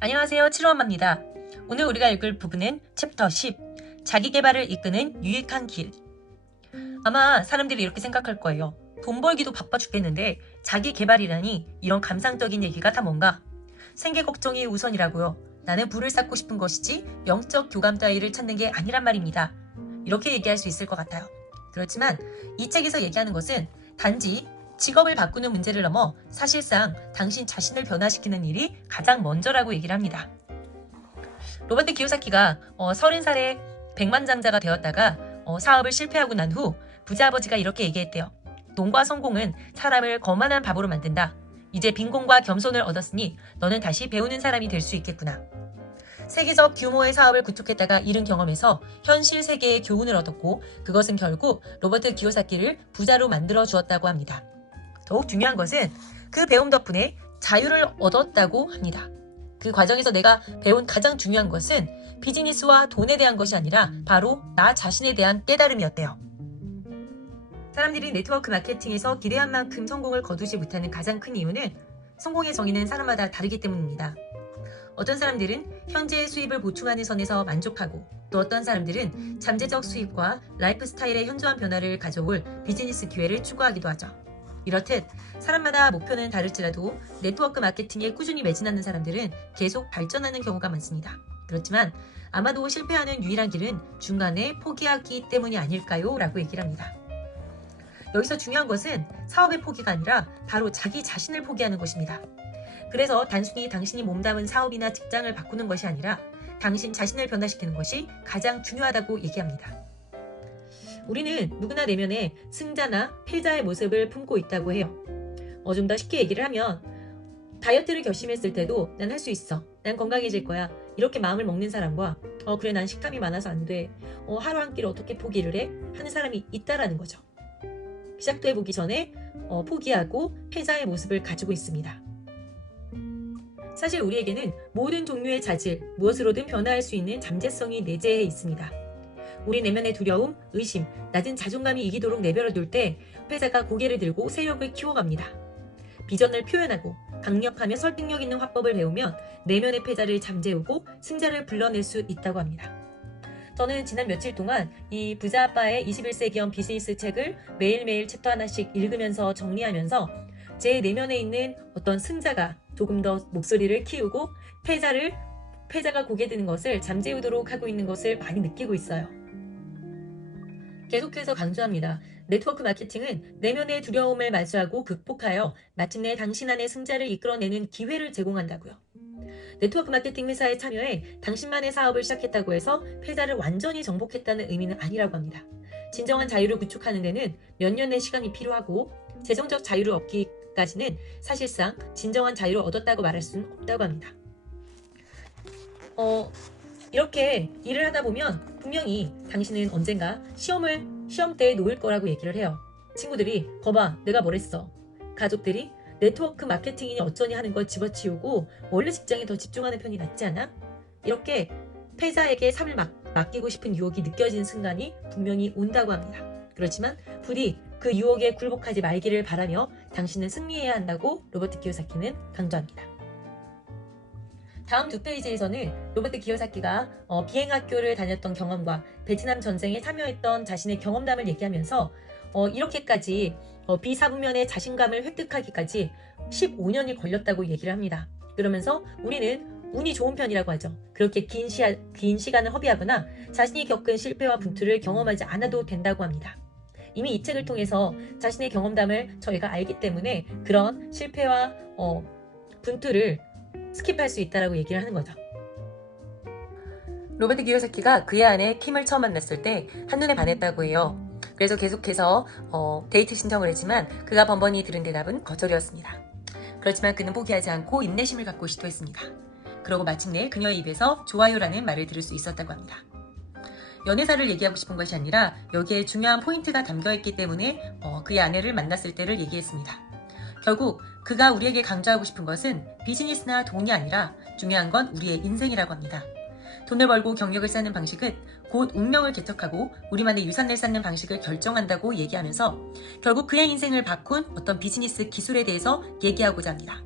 안녕하세요. 7호엄마입니다. 오늘 우리가 읽을 부분은 챕터 10, 자기계발을 이끄는 유익한 길. 아마 사람들이 이렇게 생각할 거예요. 돈 벌기도 바빠 죽겠는데 자기계발이라니 이런 감상적인 얘기가 다 뭔가? 생계 걱정이 우선이라고요. 나는 부를 쌓고 싶은 것이지 영적 교감 따위를 찾는 게 아니란 말입니다. 이렇게 얘기할 수 있을 것 같아요. 그렇지만 이 책에서 얘기하는 것은 단지 직업을 바꾸는 문제를 넘어 사실상 당신 자신을 변화시키는 일이 가장 먼저라고 얘기를 합니다. 로버트 기요사키가 30살에 백만장자가 되었다가 사업을 실패하고 난 후 부자아버지가 이렇게 얘기했대요. 돈과 성공은 사람을 거만한 바보로 만든다. 이제 빈곤과 겸손을 얻었으니 너는 다시 배우는 사람이 될 수 있겠구나. 세계적 규모의 사업을 구축했다가 잃은 경험에서 현실 세계의 교훈을 얻었고 그것은 결국 로버트 기요사키를 부자로 만들어 주었다고 합니다. 더욱 중요한 것은 그 배움 덕분에 자유를 얻었다고 합니다. 그 과정에서 내가 배운 가장 중요한 것은 비즈니스와 돈에 대한 것이 아니라 바로 나 자신에 대한 깨달음이었대요. 사람들이 네트워크 마케팅에서 기대한 만큼 성공을 거두지 못하는 가장 큰 이유는 성공의 정의는 사람마다 다르기 때문입니다. 어떤 사람들은 현재의 수입을 보충하는 선에서 만족하고 또 어떤 사람들은 잠재적 수입과 라이프 스타일의 현저한 변화를 가져올 비즈니스 기회를 추구하기도 하죠. 이렇듯 사람마다 목표는 다를지라도 네트워크 마케팅에 꾸준히 매진하는 사람들은 계속 발전하는 경우가 많습니다. 그렇지만 아마도 실패하는 유일한 길은 중간에 포기하기 때문이 아닐까요? 라고 얘기를 합니다. 여기서 중요한 것은 사업의 포기가 아니라 바로 자기 자신을 포기하는 것입니다. 그래서 단순히 당신이 몸담은 사업이나 직장을 바꾸는 것이 아니라 당신 자신을 변화시키는 것이 가장 중요하다고 얘기합니다. 우리는 누구나 내면에 승자나 패자의 모습을 품고 있다고 해요. 좀 더 쉽게 얘기를 하면 다이어트를 결심했을 때도 난 할 수 있어. 난 건강해질 거야. 이렇게 마음을 먹는 사람과 그래 난 식탐이 많아서 안 돼. 하루 한 끼를 어떻게 포기를 해? 하는 사람이 있다라는 거죠. 시작도 해보기 전에 포기하고 패자의 모습을 가지고 있습니다. 사실 우리에게는 모든 종류의 자질, 무엇으로든 변화할 수 있는 잠재성이 내재해 있습니다. 우리 내면의 두려움, 의심, 낮은 자존감이 이기도록 내버려둘 때 패자가 고개를 들고 세력을 키워갑니다. 비전을 표현하고 강력하며 설득력 있는 화법을 배우면 내면의 패자를 잠재우고 승자를 불러낼 수 있다고 합니다. 저는 지난 며칠 동안 이 부자 아빠의 21세기형 비즈니스 책을 매일매일 챕터 하나씩 읽으면서 정리하면서 제 내면에 있는 어떤 승자가 조금 더 목소리를 키우고 패자가 고개 드는 것을 잠재우도록 하고 있는 것을 많이 느끼고 있어요. 계속해서 강조합니다. 네트워크 마케팅은 내면의 두려움을 마주하고 극복하여 마침내 당신 안의 승자를 이끌어내는 기회를 제공한다고요. 네트워크 마케팅 회사에 참여해 당신만의 사업을 시작했다고 해서 패자를 완전히 정복했다는 의미는 아니라고 합니다. 진정한 자유를 구축하는 데는 몇 년의 시간이 필요하고 재정적 자유를 얻기까지는 사실상 진정한 자유를 얻었다고 말할 수는 없다고 합니다. 이렇게 일을 하다 보면 분명히 당신은 언젠가 시험대에 놓일 거라고 얘기를 해요. 친구들이 거봐 내가 뭘 했어. 가족들이 네트워크 마케팅이니 어쩌니 하는 걸 집어치우고 원래 직장에 더 집중하는 편이 낫지 않아? 이렇게 패자에게 삶을 맡기고 싶은 유혹이 느껴지는 순간이 분명히 온다고 합니다. 그렇지만 부디 그 유혹에 굴복하지 말기를 바라며 당신은 승리해야 한다고 로버트 기요사키는 강조합니다. 다음 두 페이지에서는 로버트 기요사키가 비행학교를 다녔던 경험과 베트남 전쟁에 참여했던 자신의 경험담을 얘기하면서 이렇게까지 비사부면의 자신감을 획득하기까지 15년이 걸렸다고 얘기를 합니다. 그러면서 우리는 운이 좋은 편이라고 하죠. 그렇게 긴 시간을 허비하거나 자신이 겪은 실패와 분투를 경험하지 않아도 된다고 합니다. 이미 이 책을 통해서 자신의 경험담을 저희가 알기 때문에 그런 실패와 분투를 스킵할 수 있다라고 얘기를 하는 거죠. 로버트 기요사키가 그의 아내 킴을 처음 만났을 때 한눈에 반했다고 해요. 그래서 계속해서 데이트 신청을 했지만 그가 번번이 들은 대답은 거절이었습니다. 그렇지만 그는 포기하지 않고 인내심을 갖고 시도했습니다. 그러고 마침내 그녀의 입에서 좋아요라는 말을 들을 수 있었다고 합니다. 연애사를 얘기하고 싶은 것이 아니라 여기에 중요한 포인트가 담겨있기 때문에 그의 아내를 만났을 때를 얘기했습니다. 결국 그가 우리에게 강조하고 싶은 것은 비즈니스나 돈이 아니라 중요한 건 우리의 인생이라고 합니다. 돈을 벌고 경력을 쌓는 방식은 곧 운명을 개척하고 우리만의 유산을 쌓는 방식을 결정한다고 얘기하면서 결국 그의 인생을 바꾼 어떤 비즈니스 기술에 대해서 얘기하고자 합니다.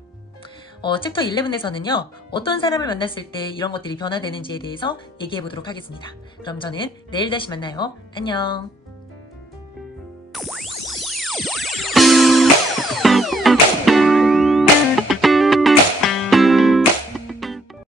챕터 11에서는요, 어떤 사람을 만났을 때 이런 것들이 변화되는지에 대해서 얘기해 보도록 하겠습니다. 그럼 저는 내일 다시 만나요. 안녕.